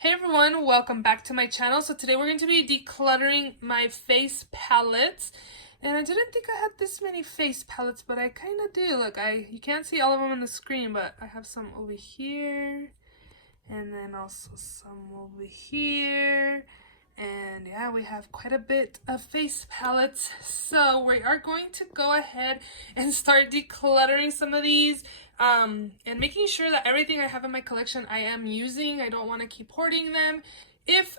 Hey everyone, welcome back to my channel. So today we're going to be decluttering my face palettes. And I didn't think I had this many face palettes, but I kind of do. Look, you can't see all of them on the screen, but I have some over here. And then also some over here. And yeah, we have quite a bit of face palettes. So we are going to go ahead and start decluttering some of these. And making sure that everything I have in my collection I am using. I don't want to keep hoarding them. If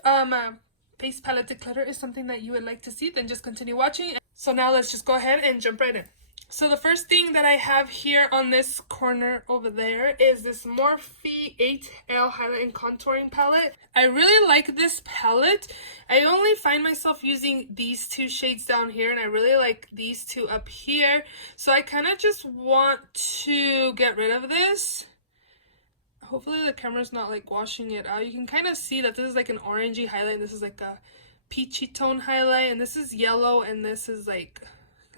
face palette declutter is something that you would like to see, then just continue watching. So now let's just go ahead and jump right in. So the first thing that I have here on this corner over there is this Morphe 8L Highlight and Contouring Palette. I really like this palette. I only find myself using these two shades down here, and I really like these two up here. So I kind of just want to get rid of this. Hopefully the camera's not like washing it out. You can kind of see that this is like an orangey highlight, and this is like a peachy tone highlight, and this is yellow, and this is like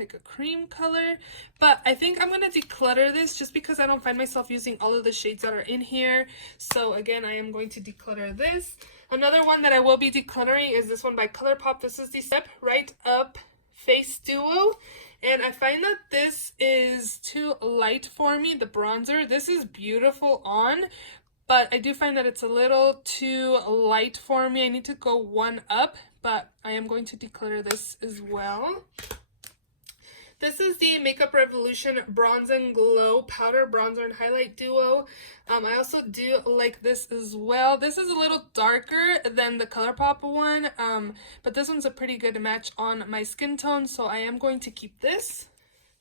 a cream color. But I think I'm gonna declutter this just because I don't find myself using all of the shades that are in here. So again, I am going to declutter this. Another one that I will be decluttering is this one by ColourPop. This is the Step Right Up Face Duo, and I find that this is too light for me. The bronzer, this is beautiful on, but I do find that it's a little too light for me. I need to go one up, but I am going to declutter this as well. This is the Makeup Revolution Bronze and Glow Powder Bronzer and Highlight Duo. I also do like this as well. This is a little darker than the ColourPop one, but this one's a pretty good match on my skin tone, so I am going to keep this.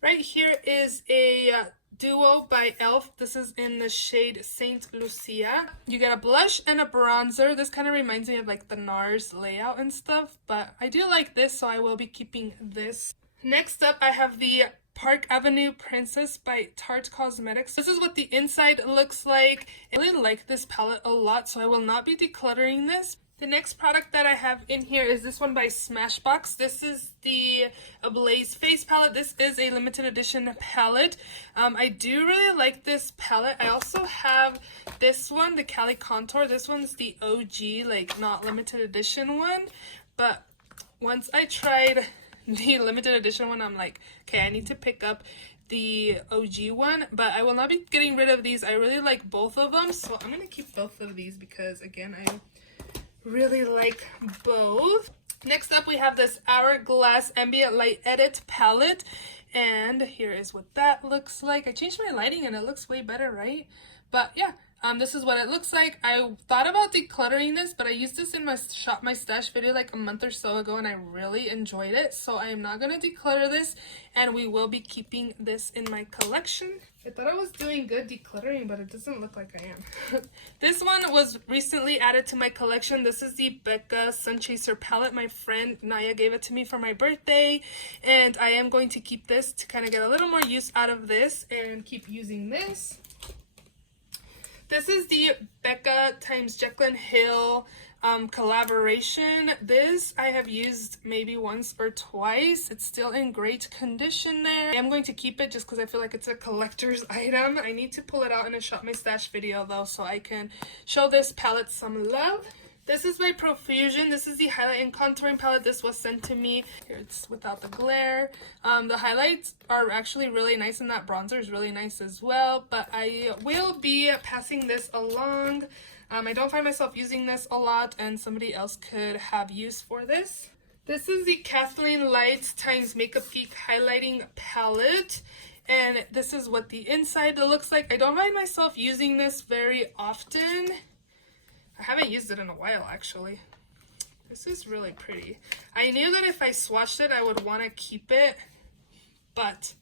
Right here is a duo by e.l.f. This is in the shade Saint Lucia. You get a blush and a bronzer. This kind of reminds me of like the NARS layout and stuff, but I do like this, so I will be keeping this. Next up, I have the Park Avenue Princess by Tarte Cosmetics. This is what the inside looks like. I really like this palette a lot, so I will not be decluttering this. The next product that I have in here is this one by Smashbox. This is the Ablaze Face Palette. This is a limited edition palette. I do really like this palette. I also have this one, the Cali Contour. This one's the OG, like not limited edition one. But once I tried the limited edition one, I'm like, okay, I need to pick up the OG one, but I will not be getting rid of these. I really like both of them, so I'm gonna keep both of these because again, I really like both. Next up, we have this Hourglass Ambient Light Edit palette, and here is what that looks like. I changed my lighting and it looks way better, right? But yeah, this is what it looks like. I thought about decluttering this, but I used this in my Shop My Stash video like a month or so ago, and I really enjoyed it. So I am not going to declutter this, and we will be keeping this in my collection. I thought I was doing good decluttering, but it doesn't look like I am. This one was recently added to my collection. This is the Becca Sun Chaser palette. My friend Naya gave it to me for my birthday, and I am going to keep this to kind of get a little more use out of this and keep using this. This is the Becca times Jaclyn Hill collaboration. This I have used maybe once or twice. It's still in great condition there. I am going to keep it just because I feel like it's a collector's item. I need to pull it out in a Shop My Stash video though, so I can show this palette some love. This is by Profusion. This is the Highlight and Contouring Palette. This was sent to me. Here it's without the glare. The highlights are actually really nice, and that bronzer is really nice as well. But I will be passing this along. I don't find myself using this a lot, and somebody else could have use for this. This is the Kathleen Lights times Makeup Geek Highlighting Palette. And this is what the inside looks like. I don't find myself using this very often. I haven't used it in a while, actually. This is really pretty. I knew that if I swatched it, I would want to keep it. But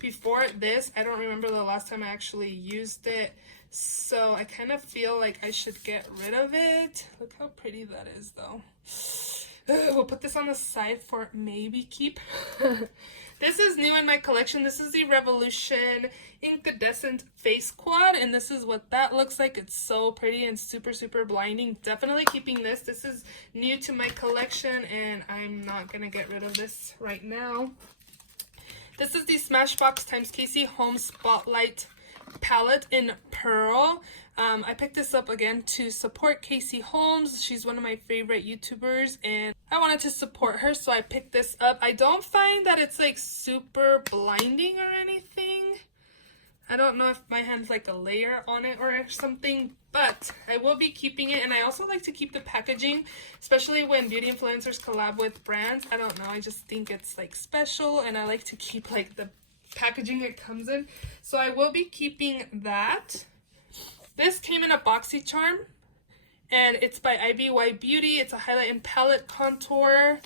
before this, I don't remember the last time I actually used it. So I kind of feel like I should get rid of it. Look how pretty that is, though. We'll put this on the side for maybe keep. This is new in my collection. This is the Revolution Incandescent Face Quad, and this is what that looks like. It's so pretty and super, super blinding. Definitely keeping this. This is new to my collection, and I'm not going to get rid of this right now. This is the Smashbox times Casey Home Spotlight palette in Pearl. I picked this up again to support Casey Holmes. She's one of my favorite YouTubers and I wanted to support her, so I picked this up. I don't find that it's like super blinding or anything. I don't know if my hand's like a layer on it or something, but I will be keeping it. And I also like to keep the packaging, especially when beauty influencers collab with brands. I don't know, I just think it's like special and I like to keep like the packaging it comes in. So I will be keeping that. This came in a BoxyCharm and it's by IBY Beauty. It's a highlight and palette contour.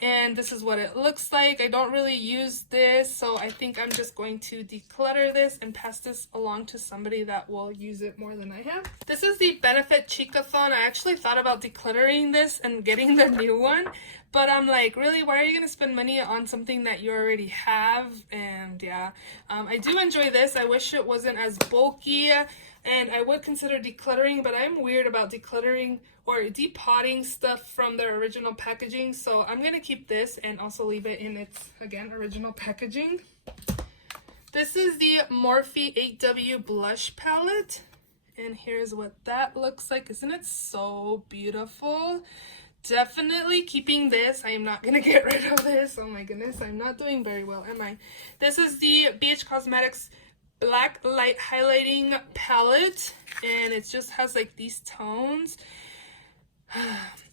And this is what it looks like. I don't really use this, so I think I'm just going to declutter this and pass this along to somebody that will use it more than I have. This is the Benefit Chicathon. I actually thought about decluttering this and getting the new one, but I'm like, really, why are you going to spend money on something that you already have? And yeah, I do enjoy this. I wish it wasn't as bulky, and I would consider decluttering, but I'm weird about decluttering or depotting stuff from their original packaging, so I'm gonna keep this and also leave it in its, again, original packaging. This is the Morphe 8W blush palette, and here's what that looks like. Isn't it so beautiful? Definitely keeping this. I am not gonna get rid of this. Oh my goodness, I'm not doing very well, am I? This is the BH Cosmetics Black Light Highlighting Palette, and it just has like these tones.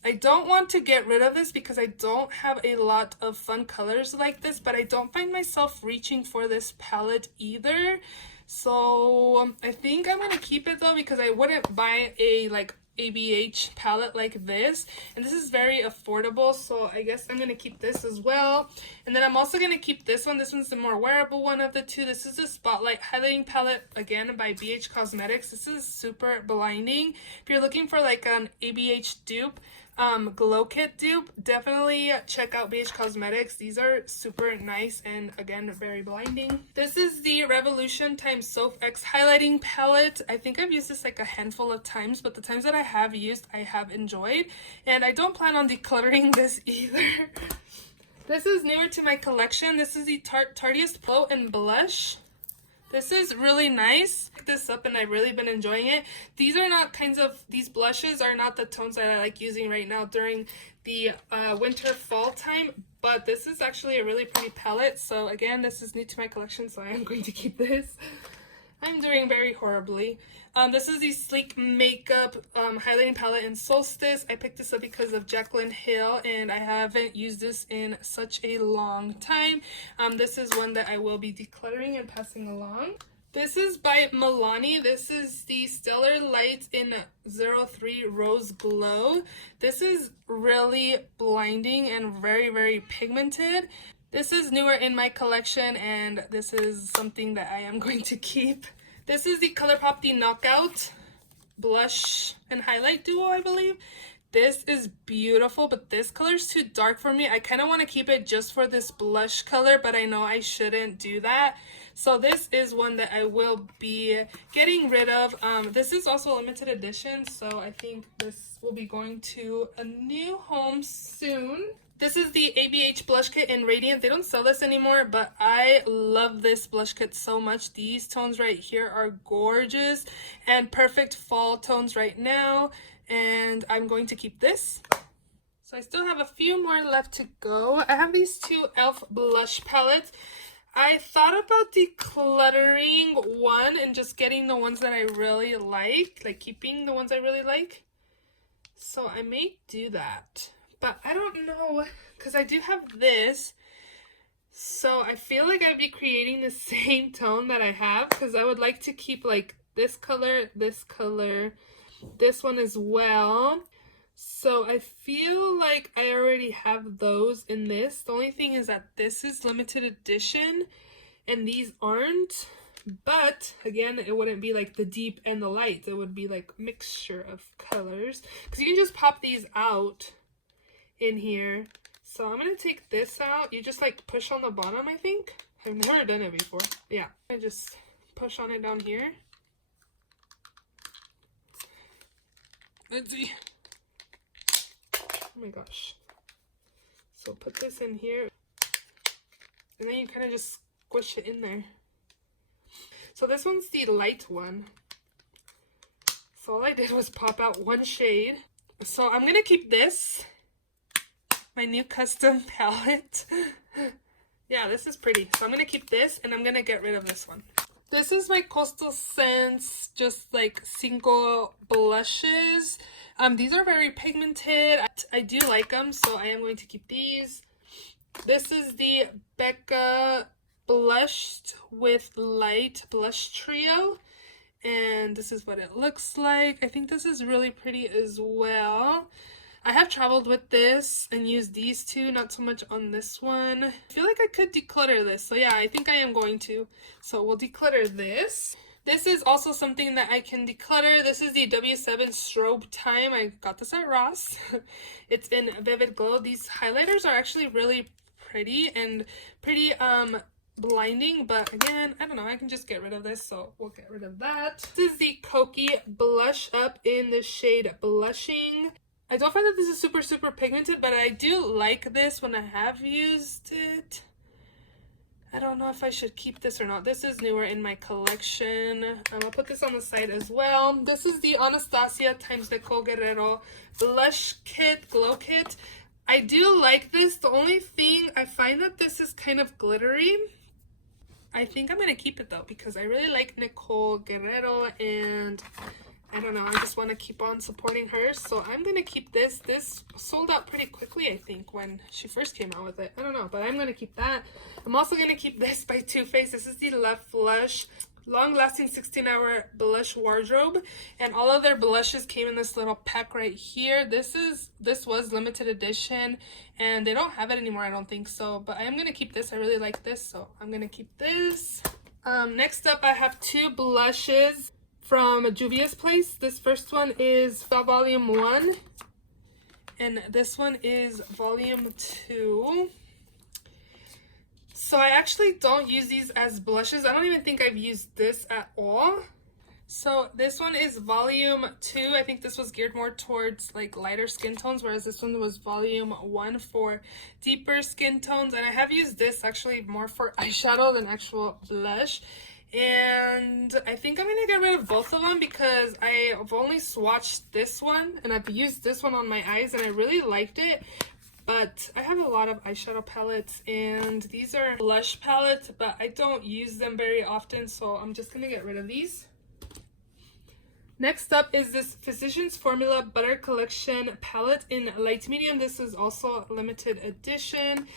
I don't want to get rid of this because I don't have a lot of fun colors like this, but I don't find myself reaching for this palette either. So I think I'm gonna keep it though, because I wouldn't buy a like ABH palette like this, and this is very affordable, so I guess I'm gonna keep this as well. And then I'm also gonna keep this one. This one's the more wearable one of the two. This is the Spotlight Highlighting Palette, again by BH Cosmetics. This is super blinding. If you're looking for like an ABH dupe, glow kit dupe, definitely check out BH Cosmetics. These are super nice and again very blinding. This is the Revolution x Soph X highlighting palette. I think I've used this like a handful of times, but the times that I have used I have enjoyed, and I don't plan on decluttering this either. This is newer to my collection. This is the Tarteist Glow and Blush. This is really nice. I picked this up and I've really been enjoying it. These are not these blushes are not the tones that I like using right now during the winter fall time, but this is actually a really pretty palette. So again, this is new to my collection, so I am going to keep this. I'm doing very horribly. This is the Sleek Makeup highlighting palette in Solstice. I picked this up because of Jaclyn Hill, and I haven't used this in such a long time. This is one that I will be decluttering and passing along. This is by Milani. This is the Stellar Light in 03 Rose Glow. This is really blinding and very, very pigmented. This is newer in my collection, and this is something that I am going to keep. This is the ColourPop The Knockout Blush and Highlight Duo, I believe. This is beautiful, but this color is too dark for me. I kind of want to keep it just for this blush color, but I know I shouldn't do that. So this is one that I will be getting rid of. This is also a limited edition, so I think this will be going to a new home soon. This is the ABH blush kit in Radiant. They don't sell this anymore, but I love this blush kit so much. These tones right here are gorgeous and perfect fall tones right now, and I'm going to keep this. So I still have a few more left to go. I have these two e.l.f. blush palettes. I thought about decluttering one and just getting the ones that I really like keeping the ones I really like. So I may do that. But I don't know, because I do have this, so I feel like I'd be creating the same tone that I have, because I would like to keep like this color, this one as well. So I feel like I already have those in this. The only thing is that this is limited edition and these aren't. But again, it wouldn't be like the deep and the light. It would be like mixture of colors, because you can just pop these out in here. So I'm gonna take this out. You just like push on the bottom, I think. I've never done it before. Yeah, I just push on it down here. Let's see. Oh my gosh. So put this in here, and then you kind of just squish it in there. So this one's the light one. So all I did was pop out one shade. So I'm gonna keep this, my new custom palette. Yeah, this is pretty. So I'm gonna keep this, and I'm gonna get rid of this one. This is my Coastal Scents, just like single blushes. These are very pigmented. I do like them, so I am going to keep these. This is the Becca Blushed with Light Blush Trio. And this is what it looks like. I think this is really pretty as well. I have traveled with this and used these two, not so much on this one. I feel like I could declutter this. So yeah, I think I am going to. So we'll declutter this. This is also something that I can declutter. This is the W7 Strobe Time. I got this at Ross. It's in Vivid Glow. These highlighters are actually really pretty and pretty blinding, but again, I don't know, I can just get rid of this, so we'll get rid of that. This is the Kokie Blush Up in the shade Blushing. I don't find that this is super pigmented, but I do like this when I have used it. I don't know if I should keep this or not. This is newer in my collection. I'll put this on the side as well. This is the Anastasia times Nicole Guerrero Blush Kit, Glow Kit. I do like this. The only thing, I find that this is kind of glittery. I think I'm going to keep it though, because I really like Nicole Guerrero, and I don't know, I just want to keep on supporting her. So I'm going to keep this. This sold out pretty quickly, I think, when she first came out with it. I don't know, but I'm going to keep that. I'm also going to keep this by Too Faced. This is the Love Flush long-lasting 16-hour blush wardrobe, and all of their blushes came in this little pack right here. This was limited edition, and they don't have it anymore, I don't think so, but I am going to keep this. I really like this, so I'm going to keep this. Next up, I have two blushes from Juvia's Place. This first one is Volume 1, and this one is Volume 2. So I actually don't use these as blushes. I don't even think I've used this at all. So this one is Volume 2. I think this was geared more towards like lighter skin tones, whereas this one was Volume 1 for deeper skin tones. And I have used this actually more for eyeshadow than actual blush. And I think I'm going to get rid of both of them because I've only swatched this one and I've used this one on my eyes and I really liked it. But I have a lot of eyeshadow palettes, and these are blush palettes, but I don't use them very often, so I'm just going to get rid of these. Next up is this Physicians Formula Butter Collection palette in light medium. This is also limited edition.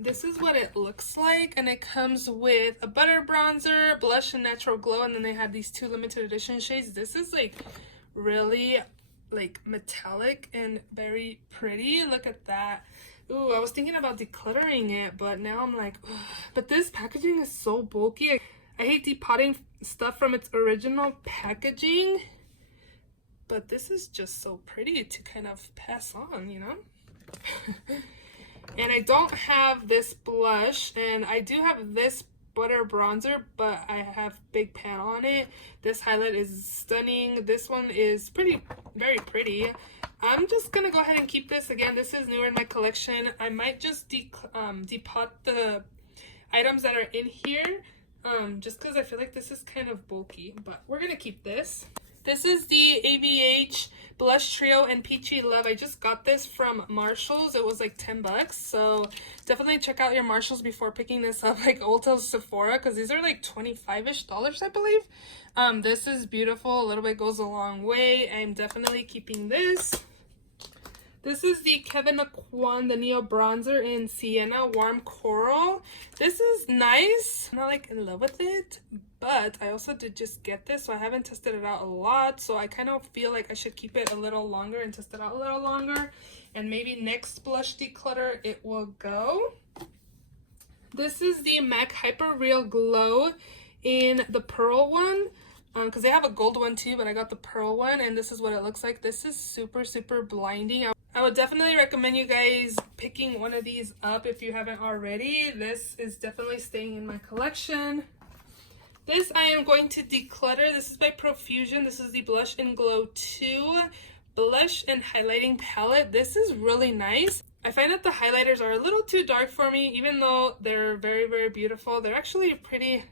This is what it looks like, and it comes with a butter bronzer, blush, and natural glow, and then they have these two limited edition shades. This is like really like metallic and very pretty. Look at that. Ooh, I was thinking about decluttering it, but now I'm like, ugh. But this packaging is so bulky. I hate depotting stuff from its original packaging, but this is just so pretty to kind of pass on, you know. And I don't have this blush, and I do have this butter bronzer, but I have Big Pan on it. This highlight is stunning. This one is very pretty. I'm just gonna go ahead and keep this. Again, this is newer in my collection. I might just depot the items that are in here, just because I feel like this is kind of bulky, but we're gonna keep this. This is the ABH Blush Trio and Peachy Love. I just got this from Marshall's. It was like 10 bucks. So definitely check out your Marshall's before picking this up, like Ulta, Sephora, because these are like $25-ish, I believe. This is beautiful. A little bit goes a long way. I'm definitely keeping this. This is the Kevyn Aucoin, the Neo Bronzer in Sienna Warm Coral. This is nice. I'm not like in love with it, but I also did just get this, so I haven't tested it out a lot. So I kind of feel like I should keep it a little longer and test it out a little longer. And maybe next blush declutter it will go. This is the MAC Hyper Real Glow in the pearl one. Because they have a gold one too, but I got the pearl one, and this is what it looks like. This is super blinding. I would definitely recommend you guys picking one of these up if you haven't already. This is definitely staying in my collection. This I am going to declutter. This is by Profusion. This is the Blush and Glow 2 Blush and Highlighting Palette. This is really nice. I find that the highlighters are a little too dark for me, even though they're very beautiful. They're actually pretty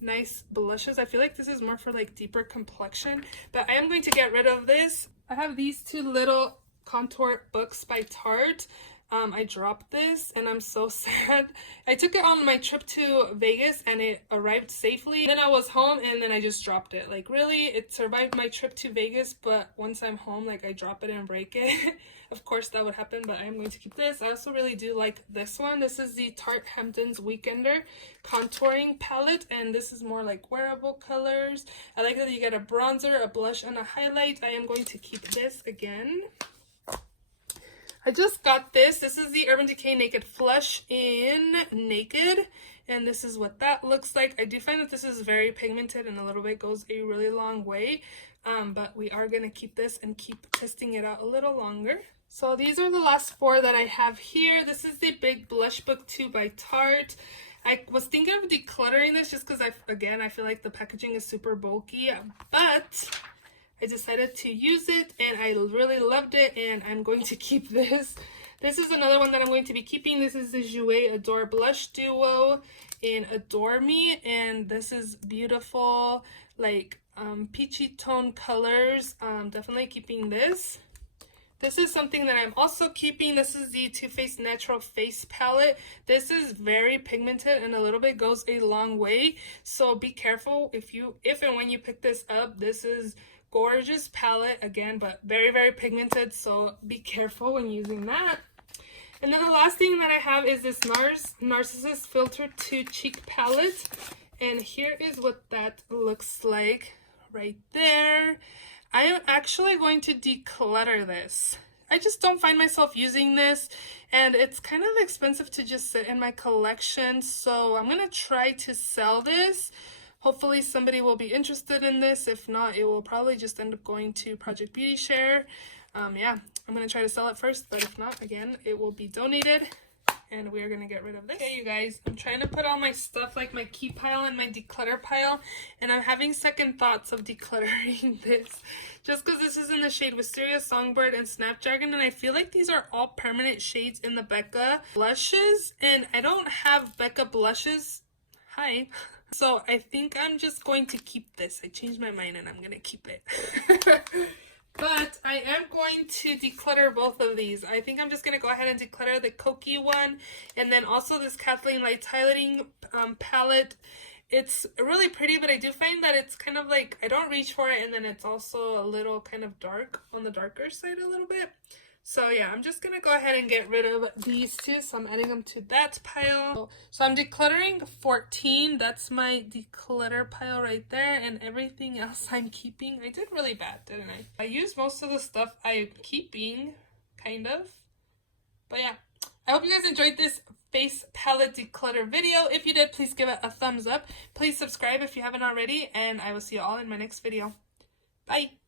nice blushes. I feel like this is more for like deeper complexion, but I am going to get rid of this. I have these two little contour books by Tarte. I dropped this and I'm so sad. I took it on my trip to Vegas and it arrived safely. Then I was home and then I just dropped it. Like, really, it survived my trip to Vegas, but once I'm home, like, I drop it and break it. Of course that would happen, but I'm going to keep this. I also really do like this one. This is the Tarte Hamptons Weekender contouring palette, and this is more like wearable colors. I like that you get a bronzer, a blush, and a highlight. I am going to keep this again. I just got this. This is the Urban Decay Naked Flush in Naked, and this is what that looks like. I do find that this is very pigmented and a little bit goes a really long way, but we are going to keep this and keep testing it out a little longer. So these are the last four that I have here. This is the Big Blush Book 2 by Tarte. I was thinking of decluttering this just because, I feel like the packaging is super bulky, but I decided to use it and I really loved it, and I'm going to keep this. This is another one that I'm going to be keeping. This is the Jouer Adore Blush Duo in Adore Me, and this is beautiful, like peachy tone colors. Definitely keeping this. This is something that I'm also keeping. This is the Too Faced Natural Face Palette. This is very pigmented and a little bit goes a long way. So be careful if and when you pick this up. This is gorgeous palette again, but very, very pigmented. So be careful when using that. And then the last thing that I have is this Narcissus Filter 2 Cheek Palette. And here is what that looks like right there. I am actually going to declutter this. I just don't find myself using this, and it's kind of expensive to just sit in my collection, so I'm going to try to sell this. Hopefully somebody will be interested in this. If not, it will probably just end up going to Project Beauty Share. Yeah, I'm going to try to sell it first, but if not, again, it will be donated. And we are going to get rid of this. Okay, you guys, I'm trying to put all my stuff, like my key pile and my declutter pile, and I'm having second thoughts of decluttering this. Just because this is in the shade Wisteria, Songbird, and Snapdragon, and I feel like these are all permanent shades in the Becca blushes, and I don't have Becca blushes. Hi. So I think I'm just going to keep this. I changed my mind and I'm going to keep it. But I am going to declutter both of these. I think I'm just going to go ahead and declutter the Koki one. And then also this Kathleen Lights Highlighting palette. It's really pretty, but I do find that it's kind of like, I don't reach for it. And then it's also a little kind of dark, on the darker side a little bit. So yeah, I'm just going to go ahead and get rid of these two. So I'm adding them to that pile. So I'm decluttering 14. That's my declutter pile right there. And everything else I'm keeping. I did really bad, didn't I? I used most of the stuff I'm keeping, kind of. But yeah, I hope you guys enjoyed this face palette declutter video. If you did, please give it a thumbs up. Please subscribe if you haven't already. And I will see you all in my next video. Bye!